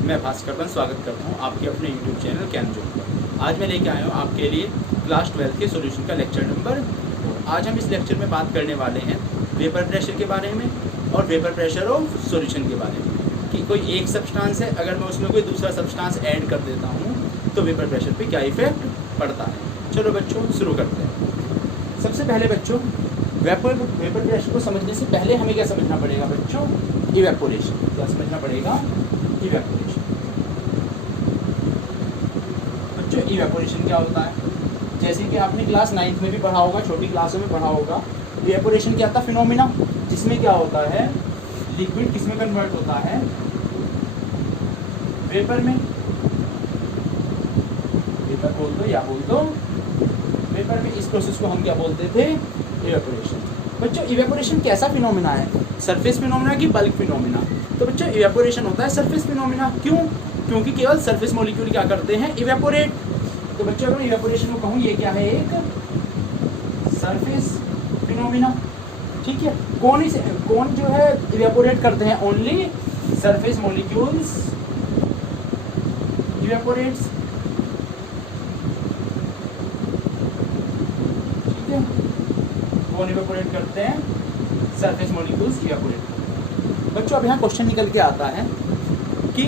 मैं भास्कर स्वागत करता हूं आपके अपने YouTube चैनल कैनजोन पर। आज मैं लेके आया हूं आपके लिए क्लास 12 के सॉल्यूशन का लेक्चर नंबर 4। आज हम इस लेक्चर में बात करने वाले हैं वेपर प्रेशर के बारे में और वेपर प्रेशर ऑफ सॉल्यूशन के बारे में कि कोई एक सब्सटेंस है, अगर मैं उसमें कोई दूसरा सब्सटेंस ऐड कर देता हूँ तो वेपर प्रेशर पे क्या इफेक्ट पड़ता है। चलो बच्चों शुरू करते हैं। सबसे पहले बच्चों वेपर प्रेशर को समझने से पहले हमें क्या समझना पड़ेगा बच्चों? इवेपोरेशन। क्या समझना पड़ेगा? इवेपोरेशन। बच्चों इवेपोरेशन क्या होता है? जैसे कि आपने क्लास 9th में भी पढ़ा होगा, छोटी क्लासों में पढ़ा होगा। इवेपोरेशन क्या था? फिनोमिना जिसमें क्या होता है, लिक्विड किसमें कन्वर्ट होता है? वेपर में। वेपर बोल दो या बोल दो वेपर में। इस प्रोसेस को हम क्या बोलते थे? इवेपोरेशन। बच्चों इवेपोरेशन कैसा फिनोमिना है? सरफेस फिनोमिना की बल्क फिनोमिना? तो बच्चों इवेपोरेशन होता है सरफेस फिनोमिना। क्यों? क्योंकि केवल सरफेस मॉलिक्यूल क्या करते हैं? इवेपोरेट। तो बच्चों अगर इवेपोरेशन को कहूँ ये क्या है? एक सरफेस फिनोमिना। ठीक है। कौन जो है इवेपोरेट करते हैं? Only surface molecules evaporates. ठीक है। कौन इवेपोरेट करते हैं? सरफेस मॉलिक्यूल्स इवेपोरेट करते हैं। बच्चों अब यहाँ क्वेश्चन निकल के आता है कि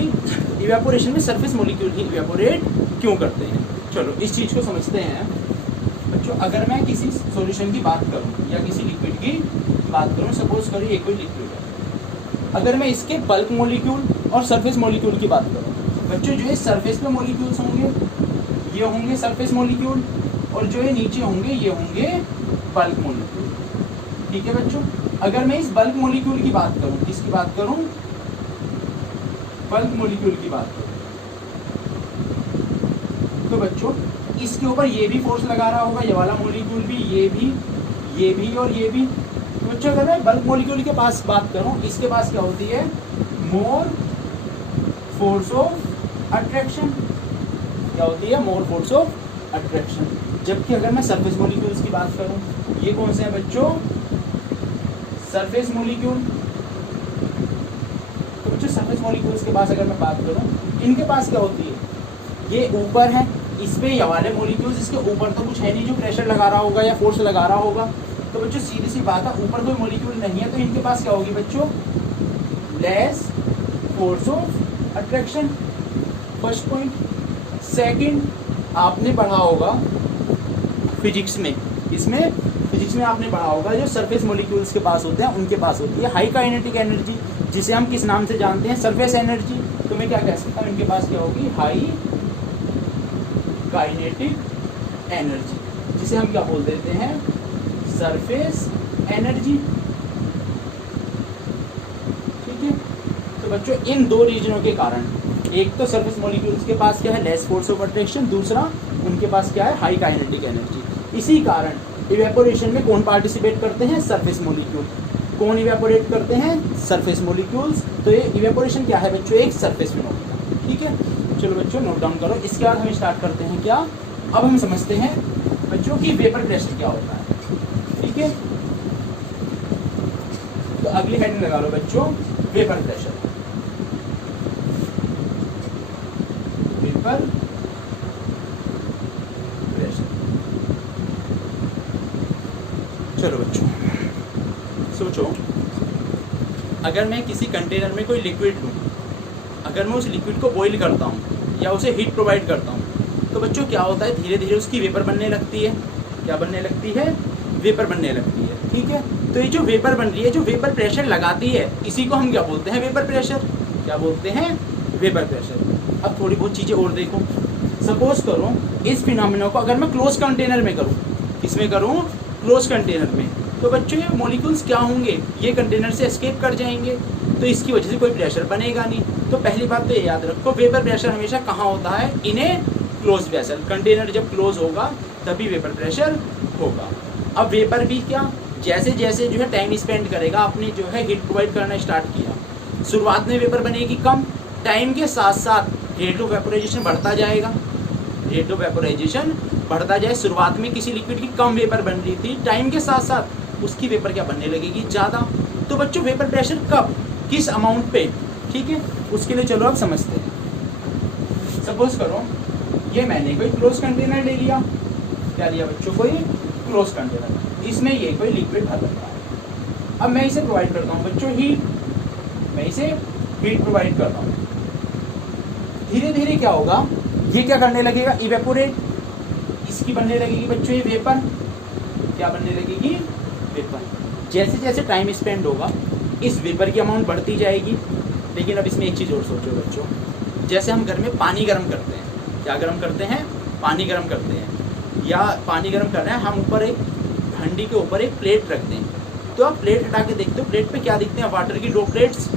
इवेपोरेशन में सरफेस मॉलिक्यूल ही इवेपोरेट क्यों करते हैं। चलो इस चीज़ को समझते हैं। बच्चों अगर मैं किसी सॉल्यूशन की बात करूं या किसी लिक्विड की बात करूं, सपोज करिए ये कोई लिक्विड है, अगर मैं इसके बल्क मॉलिक्यूल और सरफेस मॉलिक्यूल की बात करूं, बच्चों जो है सरफेस पे मॉलिक्यूल्स होंगे ये होंगे सरफेस मॉलिक्यूल, और जो है नीचे होंगे ये होंगे बल्क मॉलिक्यूल। ठीक है बच्चों। अगर मैं इस बल्क मॉलिक्यूल की बात करूं, किसकी बात करूं? बल्क मॉलिक्यूल की बात करूं, तो बच्चों इसके ऊपर ये भी फोर्स लगा रहा होगा, ये वाला मॉलिक्यूल भी, ये भी और ये भी। तो बच्चों अगर मैं बल्क मॉलिक्यूल के पास बात करूं, इसके पास क्या होती है? More force of attraction. क्या होती है? More force of attraction. जबकि अगर मैं सरफेस मॉलिक्यूल्स की बात करूं, ये कौन से हैं बच्चों? Surface molecule. तो बच्चों सरफेस मॉलिक्यूल्स के पास अगर मैं बात करूं, इनके पास क्या होती है? ये ऊपर है, इस पे ये वाले मॉलिक्यूल्स, इसके ऊपर तो कुछ है नहीं जो प्रेशर लगा रहा होगा या फोर्स लगा रहा होगा। तो बच्चों सीधी सी बात है, ऊपर कोई मॉलिक्यूल नहीं है तो इनके पास क्या होगी बच्चों? Less force of attraction. First point. Second, आपने पढ़ा होगा फिजिक्स में, इसमें फिजिक्स में आपने पढ़ा होगा जो सरफेस मॉलिक्यूल्स के पास होते हैं उनके पास होती है हाई काइनेटिक एनर्जी, जिसे हम किस नाम से जानते हैं? Surface energy. तो मैं क्या कह सकता हूँ? इनके पास क्या होगी? हाई काइनेटिक एनर्जी, जिसे हम क्या बोल देते हैं? Surface energy. ठीक है। तो बच्चों इन दो रीजनों के कारण, एक तो सरफेस मॉलिक्यूल्स के पास क्या है? लेस फोर्स ऑफ अट्रैक्शन, दूसरा उनके पास क्या है? High kinetic energy. इसी कारण इवेपोरेशन में कौन पार्टिसिपेट करते हैं? Surface molecule. कौन इवेपोरेट करते हैं? Surface molecules. तो ये इवेपोरेशन क्या है बच्चों? एक सरफेस फिनोमेना। ठीक है। चलो बच्चों नोट डाउन करो। इसके बाद हम स्टार्ट करते हैं क्या? अब हम समझते हैं बच्चों की वेपर प्रेशर क्या होता है। ठीक है। तो अगली हेडिंग लगा लो बच्चों, वेपर प्रेशर। Vapour pressure. चलो बच्चों सोचो, अगर मैं किसी कंटेनर में कोई लिक्विड लूँ, अगर मैं उस लिक्विड को बॉईल करता हूँ या उसे हीट प्रोवाइड करता हूँ, तो बच्चों क्या होता है? धीरे धीरे उसकी वेपर बनने लगती है। क्या बनने लगती है? वेपर बनने लगती है। ठीक है। तो ये जो वेपर बन रही है, जो वेपर प्रेशर लगाती है, इसी को हम क्या बोलते हैं? Vapour pressure. क्या बोलते हैं? Vapour pressure. अब थोड़ी बहुत चीज़ें और देखो। सपोज करो इस फिनोमेना को अगर मैं क्लोज कंटेनर में करूँ, किसमें करूँ? क्लोज कंटेनर में, तो बच्चों ये मॉलिक्यूल्स क्या होंगे? ये कंटेनर से एस्केप कर जाएंगे, तो इसकी वजह से कोई प्रेशर बनेगा नहीं। तो पहली बात तो ये याद रखो, वेपर प्रेशर हमेशा कहाँ होता है? इन ए क्लोज वेसल। कंटेनर जब क्लोज होगा तभी वेपर प्रेशर होगा। अब वेपर भी क्या, जैसे जैसे जो है टाइम स्पेंड करेगा, आपने जो है हीट प्रोवाइड करना स्टार्ट किया, शुरुआत में वेपर बनेगी कम, टाइम के साथ साथ रेट ऑफ वेपोराइजेशन बढ़ता जाएगा। रेट ऑफ वेपोराइजेशन बढ़ता जाए। शुरुआत में किसी लिक्विड की कम वेपर बन रही थी, टाइम के साथ साथ उसकी वेपर क्या बनने लगेगी? ज़्यादा। तो बच्चों वेपर प्रेशर कब, किस अमाउंट पे, ठीक है, उसके लिए चलो अब समझते हैं। सपोज करो ये मैंने कोई क्लोज कंटेनर ले लिया, क्या लिया बच्चों, कोई क्लोज कंटेनर, इसमें ये कोई लिक्विड भर रखा है। अब मैं इसे प्रोवाइड करता हूँ बच्चों हीट, मैं इसे हीट प्रोवाइड करता हूँ। धीरे धीरे क्या होगा, ये क्या करने लगेगा, इवेपोरेट, इसकी बनने लगेगी बच्चों ये वेपर, क्या बनने लगेगी, वेपर। जैसे जैसे टाइम स्पेंड होगा इस वेपर की अमाउंट बढ़ती जाएगी। लेकिन अब इसमें एक चीज़ और सोचो बच्चों, जैसे हम घर में पानी गर्म करते हैं, क्या गर्म करते हैं, पानी गर्म करते हैं, या पानी गर्म कर रहे हैं हम, ऊपर एक हंडी के ऊपर एक प्लेट रखते हैं, तो आप प्लेट हटा के देखते हो प्लेट पे क्या दिखते हैं, वाटर की ड्रॉपलेट्स।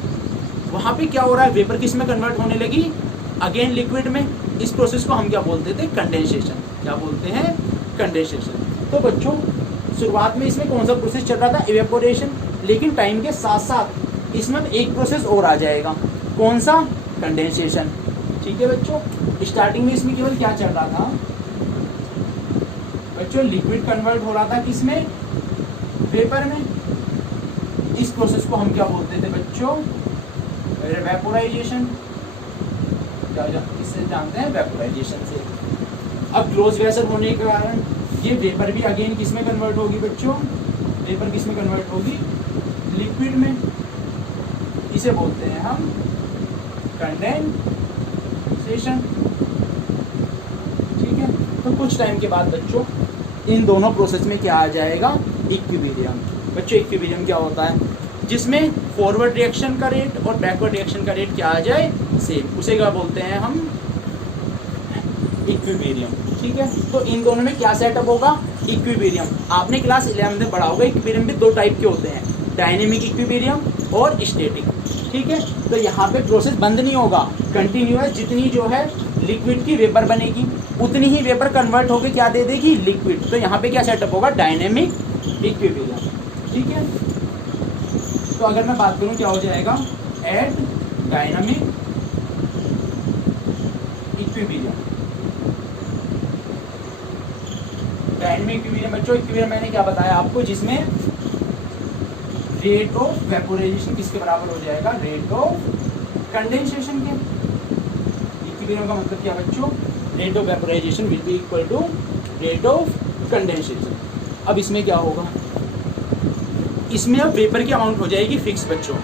वहाँ पे क्या हो रहा है, वेपर किस में कन्वर्ट होने लगी, अगेन लिक्विड में। इस प्रोसेस को हम क्या बोलते थे, कंडेंसेशन, क्या बोलते हैं, कंडेंसेशन। तो बच्चों शुरुआत में इसमें कौन सा प्रोसेस चल रहा था, इवेपोरेशन, लेकिन टाइम के साथ साथ इसमें एक प्रोसेस और आ जाएगा, कौन सा, कंडेंसेशन। ठीक है बच्चों, स्टार्टिंग में इसमें केवल क्या चल रहा था बच्चों, लिक्विड कन्वर्ट हो रहा था किसमें, वेपर में। इस प्रोसेस को हम क्या बोलते थे बच्चों, वेपोराइजेशन, इससे जानते हैं, वेपोराइजेशन से। अब क्लोज वेसल होने के कारण ये वेपर भी अगेन किस में कन्वर्ट होगी बच्चों, वेपर किस में कन्वर्ट होगी, लिक्विड में। इसे बोलते हैं हम कंडेंसेशन। ठीक है, तो कुछ टाइम के बाद बच्चों इन दोनों प्रोसेस में क्या आ जाएगा, इक्विलिब्रियम। बच्चों इक्विलिब्रियम क्या होता है, जिसमें फॉरवर्ड रिएक्शन का रेट और बैकवर्ड रिएक्शन का रेट क्या आ जाए, सेम, उसे क्या बोलते हैं हम, इक्विलिब्रियम। ठीक है, तो इन दोनों में क्या सेटअप होगा, इक्विलिब्रियम। आपने क्लास 11 में पढ़ा होगा, इक्विलिब्रियम भी दो टाइप के होते हैं, डायनेमिक इक्विलिब्रियम और स्टैटिक। ठीक है, तो यहाँ पे प्रोसेस बंद नहीं होगा, कंटिन्यूअस, जितनी जो है लिक्विड की वेपर बनेगी उतनी ही वेपर कन्वर्ट होकर क्या दे देगी, लिक्विड। तो यहाँ पे क्या सेटअप होगा, डायनेमिक इक्विलिब्रियम। ठीक है, तो अगर मैं बात करूँ क्या हो जाएगा, at dynamic equilibrium. Dynamic equilibrium बच्चों, इक्विलिब्रियम मैंने क्या बताया आपको, जिसमें रेट ऑफ वेपोराइजेशन किसके बराबर हो जाएगा, रेट ऑफ कंडेंसेशन के। इक्विलिब्रियम का मतलब क्या बच्चों, rate of vaporisation will be equal to rate of condensation. अब इसमें क्या होगा, इसमें अब वेपर की अमाउंट हो जाएगी फिक्स बच्चों,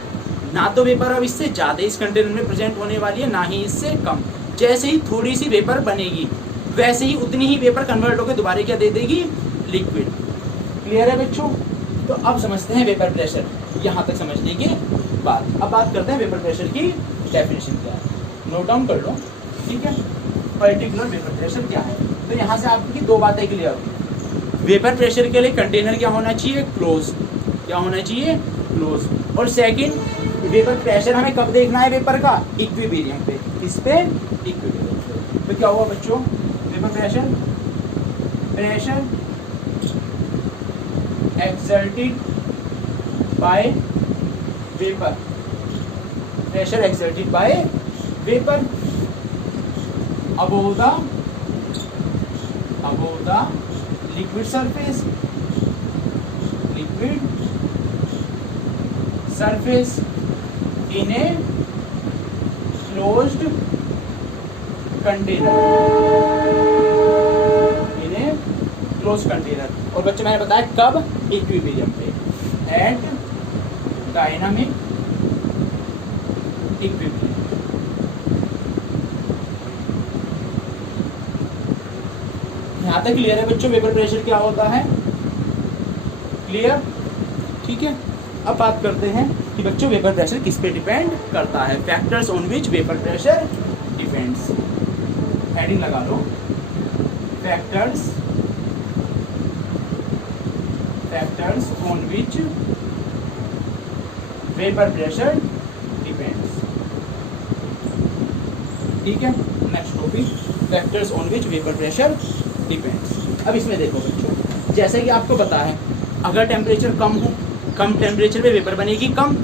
ना तो वेपर अब इससे ज़्यादा इस कंटेनर में प्रेजेंट होने वाली है, ना ही इससे कम। जैसे ही थोड़ी सी वेपर बनेगी वैसे ही उतनी ही वेपर कन्वर्ट होकर दोबारा क्या दे देगी, लिक्विड। क्लियर है बच्चों, तो अब समझते हैं वेपर प्रेशर, यहाँ तक समझने के बाद अब बात करते हैं वेपर प्रेशर की डेफिनेशन क्या है, नोट डाउन कर लो। ठीक है, पर्टिकुलर वेपर प्रेशर क्या है, तो यहाँ से आपकी दो बातें क्लियर हुई। वेपर प्रेशर के लिए कंटेनर क्या होना चाहिए, क्लोज, क्या होना चाहिए, क्लोज। और सेकंड, वेपर प्रेशर हमें कब देखना है, वेपर का इक्विलिब्रियम पे, इस पे इक्विलिब्रियम पे। तो क्या हुआ बच्चों, vapour pressure, pressure exerted by vapor, pressure exerted by vapor above the liquid surface in a closed container, in a closed container। और बच्चे मैंने बताया कब, इक्विलिब्रियम पे, एट डायनामिक इक्विलिब्रियम। यहाँ तक क्लियर है बच्चों, वेपर प्रेशर क्या होता है, क्लियर। ठीक है, अब बात करते हैं कि बच्चों वेपर प्रेशर किस पे डिपेंड करता है, factors on which vapour pressure depends. Heading लगा लो, factors on which vapor pressure depends। ठीक है, next topic, factors on which vapour pressure depends. अब इसमें देखो बच्चों, जैसे कि आपको पता है अगर टेम्परेचर कम हो, कम टेम्परेचर पे वेपर बनेगी कम,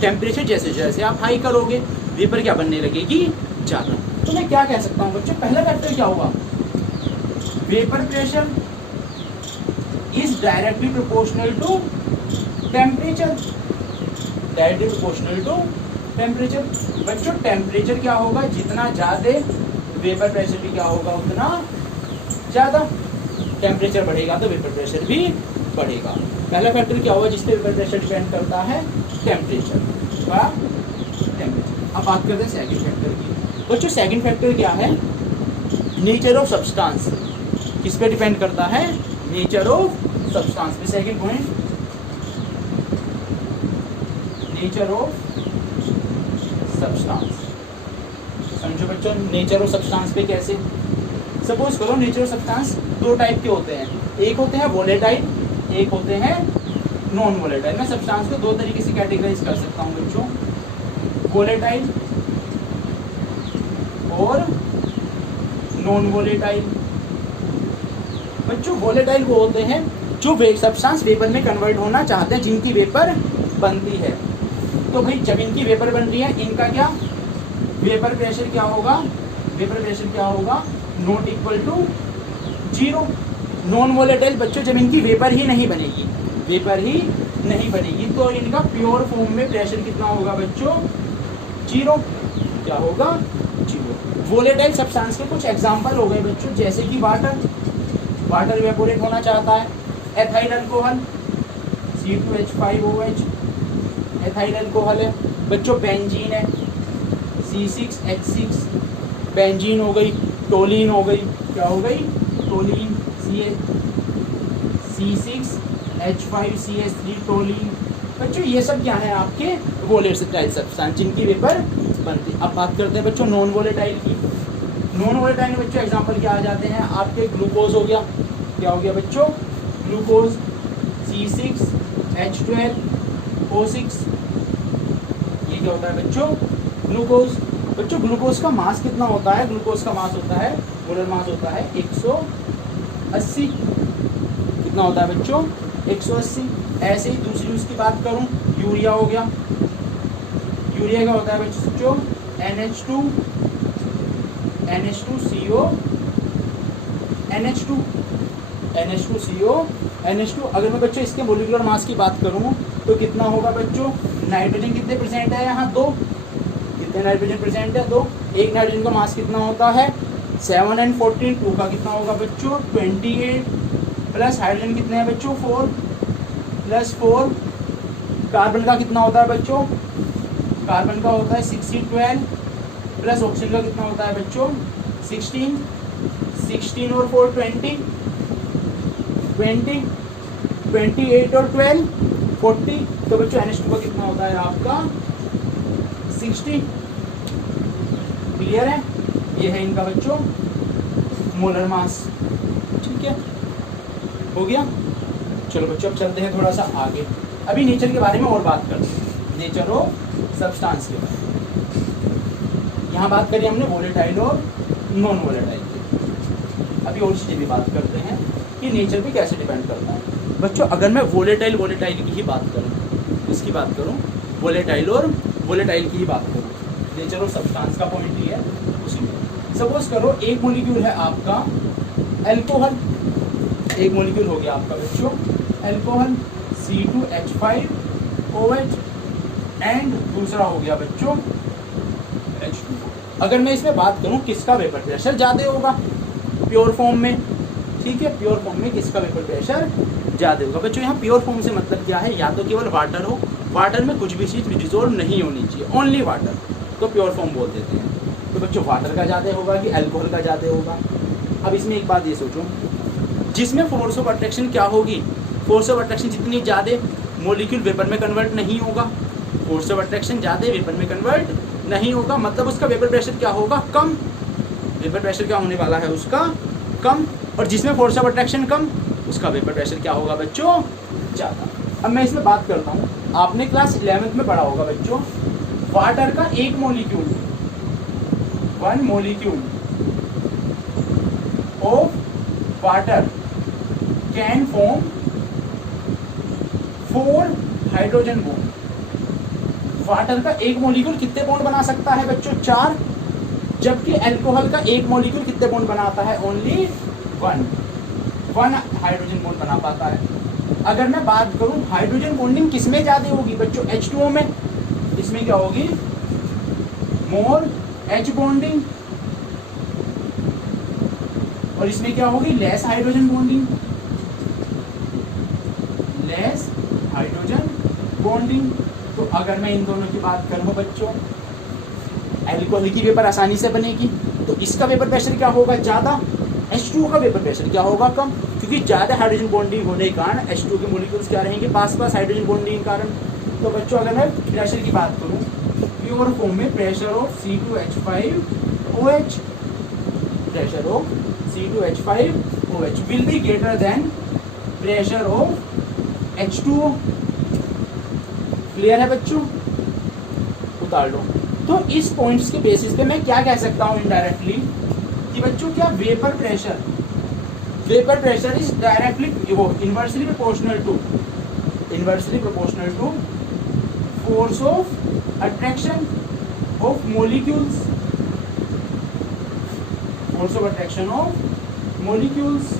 टेम्परेचर जैसे जैसे आप हाई करोगे वेपर क्या बनने लगेगी, ज़्यादा। तो मैं क्या कह सकता हूँ बच्चों, पहला फैक्टर क्या होगा, vapour pressure is directly proportional to temperature, directly proportional to temperature। बच्चों टेम्परेचर क्या होगा, जितना ज़्यादा वेपर प्रेशर भी क्या होगा उतना ज़्यादा। टेम्परेचर बढ़ेगा तो वेपर प्रेशर भी बढ़ेगा। पहला फैक्टर क्या होगा जिस पे वेपर प्रेशर डिपेंड करता है, टेम्परेचर का टेम्परेचर। अब बात करते हैं सेकंड फैक्टर की। बच्चों सेकंड फैक्टर क्या है, नेचर ऑफ सब्सटेंस। किस पे डिपेंड करता है, नेचर ऑफ सब्सटेंस पे। Second point, nature of substance. समझो बच्चों नेचर ऑफ सब्सटेंस पे कैसे। सपोज करो नेचर ऑफ सब्सटेंस दो टाइप के होते हैं, एक होते हैं वोलेटाइल, एक होते हैं नॉन वोलेटाइल। मैं सब्सटेंस को दो तरीके से कैटेगराइज कर सकता हूँ बच्चों, वोलेटाइल और नॉन वोलेटाइल। बच्चों वोलेटाइल वो होते हैं जो सब्सटेंस वेपर में कन्वर्ट होना चाहते हैं, जिनकी वेपर बनती है। तो भाई जब इनकी वेपर बन रही है, इनका क्या वेपर प्रेशर क्या होगा, वेपर प्रेशर क्या होगा, not equal to 0। Non volatile बच्चों जब इनकी वेपर ही नहीं बनेगी, वेपर ही नहीं बनेगी, तो इनका प्योर फॉर्म में प्रेशर कितना होगा बच्चों, 0। क्या होगा, 0। वोलेटाइल सब्सटेंस के कुछ एग्जांपल हो गए बच्चों, जैसे कि वाटर, वाटर इवेपोरेट होना चाहता है। Ethyl alcohol C2H5OH ethyl alcohol है बच्चों। बेंजीन है C6H6 बेंजीन हो गई। टोलिन हो गई, क्या हो गई, टोलिन C6H5CH3 टोलिन। बच्चों ये सब क्या है आपके वोलेटाइल सब्सटेंस जिनकी वेपर बनती। अब बात करते हैं बच्चों नॉन वोलेटाइल की। नॉन वोलेटाइल में बच्चों एग्जांपल क्या आ जाते हैं आपके, ग्लूकोज हो गया, क्या हो गया बच्चों, ग्लूकोज C6H12O6, ये क्या होता है बच्चों, ग्लूकोज। बच्चों ग्लूकोज का मास कितना होता है, ग्लूकोज का मास होता है, मोलर मास होता है 180। कितना होता है बच्चों, 180। ऐसे ही दूसरी उसकी बात करूं, यूरिया हो गया। यूरिया का होता है बच्चों NH2CO। अगर मैं बच्चों इसके मोलिकुलर मास की बात करूं तो कितना होगा बच्चों, नाइट्रोजन कितने परसेंट है यहाँ, 2। कितने नाइट्रोजन प्रेजेंट है, 2। एक नाइट्रोजन का मास कितना होता है, 7 and 14। 2 का कितना होगा बच्चों, 28। प्लस हाइड्रोजन कितने हैं बच्चों, 4 + 4। कार्बन का कितना होता है बच्चों, कार्बन का होता है 6C12 प्लस ऑक्सीजन का कितना होता है बच्चों, 16। 16 और 4 20, 28 और 12 40। तो बच्चों NH2 का कितना होता है आपका, 60। क्लियर है, ये है इनका बच्चों मोलर मास। ठीक है, हो गया। चलो बच्चों अब चलते हैं थोड़ा सा आगे। अभी नेचर के बारे में और बात करते हैं, नेचर ऑफ सब्सटेंस के बारे में। यहाँ बात करी हमने वोलेटाइल और नॉन वोलेटाइल की। अभी और चीज़ें भी बात करते हैं कि नेचर पे कैसे डिपेंड करता है। बच्चों अगर मैं वोलेटाइल की ही बात करूँ, इसकी बात करूँ, वोलेटाइल की ही बात करूँ, नेचर ऑफ सब्सटेंस का पॉइंट ये है उसी में। सपोज करो एक मॉलिक्यूल है आपका अल्कोहल, एक मॉलिक्यूल हो गया आपका बच्चों अल्कोहल C2H5OH एंड दूसरा हो गया बच्चों H2। अगर मैं इसमें बात करूं किसका वेपर प्रेशर ज़्यादा होगा प्योर फॉर्म में, ठीक है, प्योर फॉर्म में किसका वेपर प्रेशर ज़्यादा होगा। बच्चों यहाँ प्योर फॉर्म से मतलब क्या है, या तो केवल वाटर हो, वाटर में कुछ भी चीज़ डिजोल्व नहीं होनी चाहिए, ओनली वाटर, तो प्योर फॉर्म बोल देते हैं। तो बच्चों वाटर का ज़्यादा होगा कि अल्कोहल का ज़्यादा होगा। अब इसमें एक बात ये सोचो, जिसमें फोर्स ऑफ अट्रैक्शन क्या होगी, फोर्स ऑफ अट्रैक्शन जितनी ज़्यादा मॉलिक्यूल वेपर में कन्वर्ट नहीं होगा, फोर्स ऑफ अट्रैक्शन ज़्यादा वेपर में कन्वर्ट नहीं होगा, मतलब उसका वेपर प्रेशर क्या होगा, कम। वेपर प्रेशर क्या होने वाला है उसका, कम। और जिसमें फोर्स ऑफ अट्रैक्शन कम, उसका वेपर प्रेशर क्या होगा बच्चों, ज़्यादा। अब मैं इसमें बात करता हूँ, आपने क्लास 11th में पढ़ा होगा बच्चों, वाटर का एक molecule, 1 molecule of water can form 4 hydrogen bond. Water का एक मॉलिक्यूल कितने बॉन्ड बना सकता है बच्चों, 4। जबकि अल्कोहल का एक मॉलिक्यूल कितने बॉन्ड बनाता है, ओनली 1 हाइड्रोजन बॉन्ड बना पाता है। अगर मैं बात करूं हाइड्रोजन बॉन्डिंग किसमें ज़्यादा होगी बच्चों, H2O में। इसमें क्या होगी, मोर H बॉन्डिंग, और इसमें क्या होगी, less hydrogen bonding, less hydrogen bonding. तो अगर मैं इन दोनों की बात करूँ बच्चों, अल्कोहल की वेपर आसानी से बनेगी, तो इसका वेपर प्रेशर क्या होगा, ज़्यादा, H2 का वेपर प्रेशर क्या होगा, कम, क्योंकि ज़्यादा हाइड्रोजन बॉन्डिंग होने के कारण H2 के मॉलिक्यूल्स क्या रहेंगे, पास पास हाइड्रोजन बॉन्डिंग के कारण। तो बच्चों अगर मैं प्रेशर की बात करूँ, प्योर फॉर्म में pressure of C2H5OH, pressure of C2H5OH will be greater than pressure of H2O। Clear है बच्चों, उतार लो। तो इस पॉइंट्स के बेसिस पे मैं क्या कह सकता हूँ इनडायरेक्टली कि बच्चों क्या वेपर प्रेशर इज डायरेक्टली वो inversely proportional to force of attraction of molecules, force of attraction of molecules.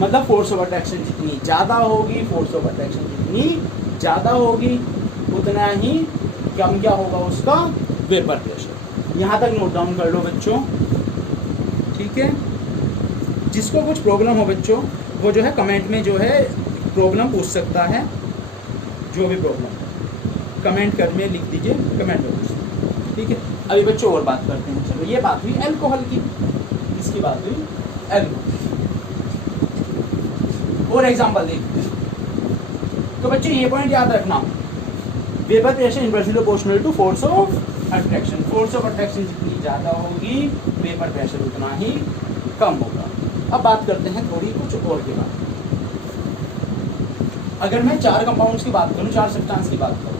मतलब फोर्स ऑफ अट्रैक्शन जितनी ज़्यादा होगी, फोर्स ऑफ अट्रैक्शन जितनी ज़्यादा होगी, उतना ही कम क्या होगा उसका वेपर प्रेशर। यहाँ तक नोट डाउन कर लो बच्चों, ठीक है। जिसको कुछ प्रॉब्लम हो बच्चों, वो जो है कमेंट में जो है प्रॉब्लम पूछ सकता है, जो भी प्रॉब्लम कमेंट कर में लिख दीजिए, कमेंट में पूछ, ठीक है। अभी बच्चों और बात करते हैं। चलो ये बात हुई अल्कोहल की, इसकी बात हुई अल्कोहल। और एग्जाम्पल देखते हैं। तो बच्चों ये पॉइंट याद रखना, vapour pressure inversely proportional to force of attraction, force of attraction जितनी ज़्यादा होगी वेपर प्रेशर उतना ही कम होगा। अब बात करते हैं थोड़ी कुछ और के बाद। अगर मैं 4 कंपाउंड्स की बात करूं, 4 सब्सटेंस की बात करूं,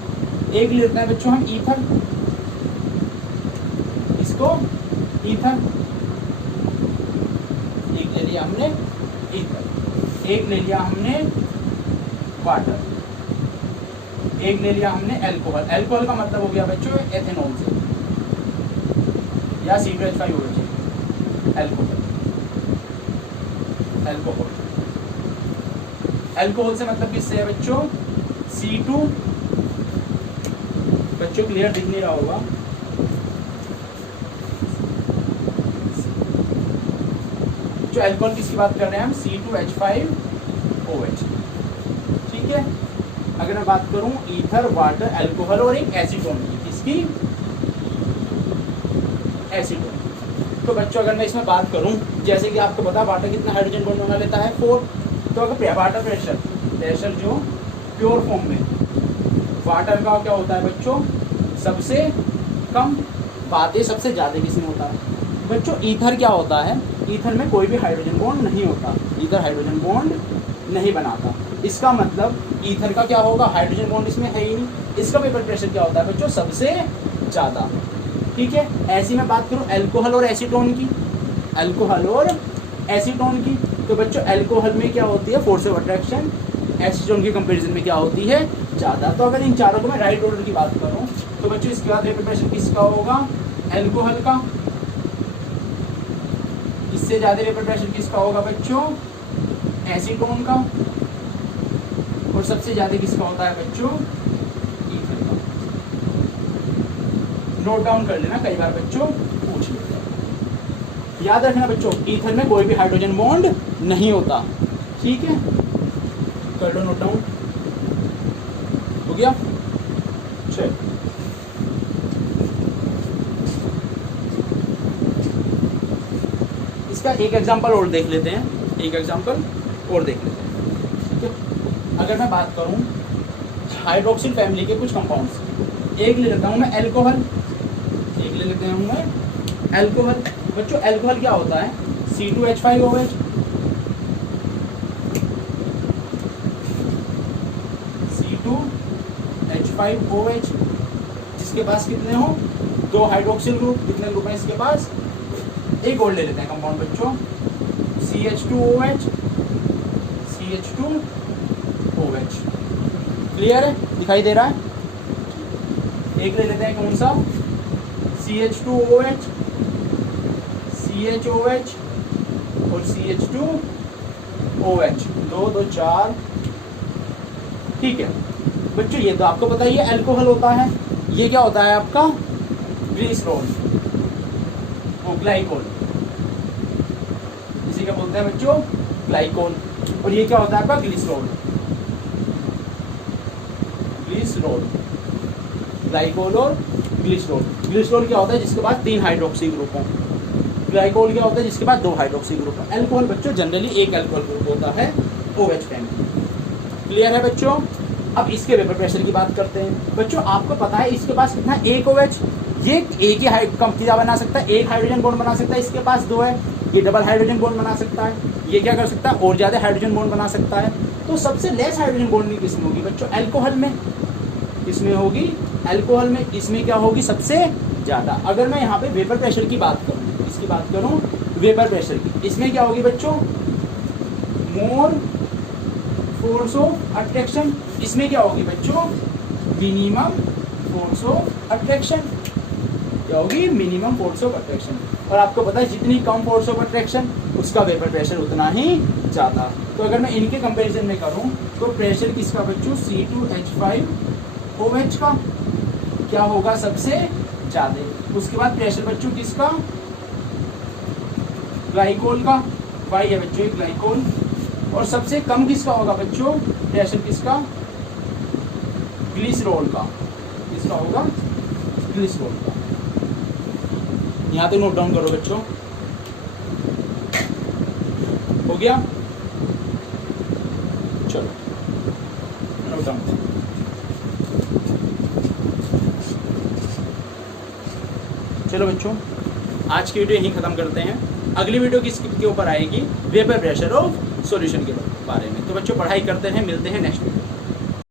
एक लेते हैं बच्चों हम ईथर, इसको ईथर, एक ले लिया हमने ईथर, एक ले लिया हमने वाटर, एक ले लिया हमने अल्कोहल। अल्कोहल का मतलब हो गया बच्चों एथेनॉल से या C2H5OH, अल्कोहल, अल्कोहल, अल्कोहल से मतलब किससे है बच्चों, C2, बच्चों क्लियर दिख नहीं रहा होगा, जो अल्कोहल किसकी बात कर रहे हैं हम, C2H5OH, ठीक है। अगर मैं बात करूं ईथर, वाटर, अल्कोहल और एक एसीटोन की, किसकी, एसीटोन। तो बच्चों अगर मैं इसमें बात करूं, जैसे कि आपको पता है वाटर कितना हाइड्रोजन बॉन्ड बना लेता है, 4। तो अगर वाटर प्रेशर जो प्योर फॉर्म में वाटर का क्या होता है बच्चों, सबसे कम, बातें सबसे ज़्यादा किसी में होता है बच्चों। ईथर क्या होता है, ईथर में कोई भी हाइड्रोजन बॉन्ड नहीं होता, ईथर हाइड्रोजन बॉन्ड नहीं बनाता। इसका मतलब ईथर का क्या होगा, हाइड्रोजन बॉन्ड इसमें है ही नहीं, इसका वेपर प्रेशर क्या होता है बच्चों, सबसे ज़्यादा, ठीक है। ऐसी मैं बात करूं अल्कोहल और एसीटोन की, अल्कोहल और एसीटोन की, तो बच्चों अल्कोहल में क्या होती है, फोर्स ऑफ अट्रैक्शन एसीटोन की कंपैरिजन में क्या होती है, ज़्यादा। तो अगर इन चारों को मैं राइट ऑर्डर की बात करूं, तो बच्चों इसके बाद वेपर प्रेशर किसका होगा, अल्कोहल का, इससे ज़्यादा वेपर प्रेशर किसका होगा बच्चों, एसीटोन का, और सबसे ज़्यादा किसका होता है बच्चों, ईथर का। नोट डाउन कर लेना, कई बार बच्चों पूछ लेते हैं। याद रखना बच्चों, ईथर में कोई भी हाइड्रोजन बॉन्ड नहीं होता, ठीक है। कर लो नोट डाउन, हो गया। चल इसका एक एग्जांपल और देख लेते हैं, एक एग्जांपल और देख लेते हैं, ठीक है। अगर मैं बात करूं हाइड्रोक्सिल फैमिली के कुछ कंपाउंड्स, एक ले लेता हूं मैं अल्कोहल, एक ले लेते हैं मैं अल्कोहल। बच्चों अल्कोहल क्या होता है, C2H5OH, C2H5OH, जिसके पास कितने हो, 2 हाइड्रोक्सिल ग्रुप, कितने ग्रुप हैं इसके पास, एक और ले लेते हैं कंपाउंड बच्चों, CH2OH, CH2OH, क्लियर है, दिखाई दे रहा है। एक ले लेते हैं कौन सा, CH2OH, CHOH और CH2OH, 2 2 4, ठीक है बच्चों। ये तो आपको पता ही है अल्कोहल होता है, ये क्या होता है आपका, ग्लिसरॉल, वो ग्लाइकोल, बोलते हैं बच्चों ग्लाइकोल, और ये क्या होता है आपका ग्लिसरॉल। ग्लिसरॉल, ग्लाइकोल और ग्लिसरॉल। ग्लिसरॉल क्या होता है जिसके बाद 3 हाइड्रोक्सी ग्रुप हो, ग्लाइकोल क्या होता है जिसके बाद 2 हाइड्रोक्सी ग्रुप हो। अल्कोहल बच्चों जनरली एक अल्कोहल ग्रुप होता है OH फैमिली। क्लियर है बच्चों। अब इसके वेपर प्रेशर की बात करते हैं। बच्चों आपको पता है इसके पास कितना, एक OH, ये एक ही क्या बना सकता है, एक हाइड्रोजन बॉन्ड बना सकता है, इसके पास 2 है, ये डबल हाइड्रोजन बॉन्ड बना सकता है, ये क्या कर सकता है और ज़्यादा हाइड्रोजन बॉन्ड बना सकता है। तो सबसे लेस हाइड्रोजन बॉन्डिंग किसमें होगी बच्चों, अल्कोहल में। किसमें होगी, अल्कोहल में। इसमें क्या होगी सबसे ज़्यादा। अगर मैं यहाँ पे वेपर प्रेशर की बात करूँ, इसकी बात करूँ वेपर प्रेशर की, इसमें क्या होगी बच्चों, मोर फोर्स ऑफ अट्रैक्शन। इसमें क्या होगी बच्चों, मिनिमम फोर्स ऑफ अट्रैक्शन। क्या होगी, मिनिमम फोर्स ऑफ अट्रैक्शन। और आपको पता है जितनी कम फोर्स ऑफ अट्रैक्शन उसका वेपर प्रेशर उतना ही ज़्यादा। तो अगर मैं इनके कंपैरिजन में करूं तो प्रेशर किसका बच्चों, C2H5OH का क्या होगा सबसे ज़्यादा। उसके बाद प्रेशर बच्चों किसका, ग्लाइकोल का, Y है बच्चों ये ग्लाइकोल। और सबसे कम किसका होगा बच्चों प्रेशर, किसका, ग्लिसरॉल का। किसका होगा, ग्लिसरॉल का। यहाँ तक नोट डाउन करो बच्चों, हो गया। चलो नोट डाउन। चलो बच्चों आज की वीडियो यहीं ख़त्म करते हैं। अगली वीडियो किसके ऊपर आएगी, वेपर प्रेशर ऑफ सॉल्यूशन के बारे में। तो बच्चों पढ़ाई करते हैं, मिलते हैं नेक्स्ट वीडियो।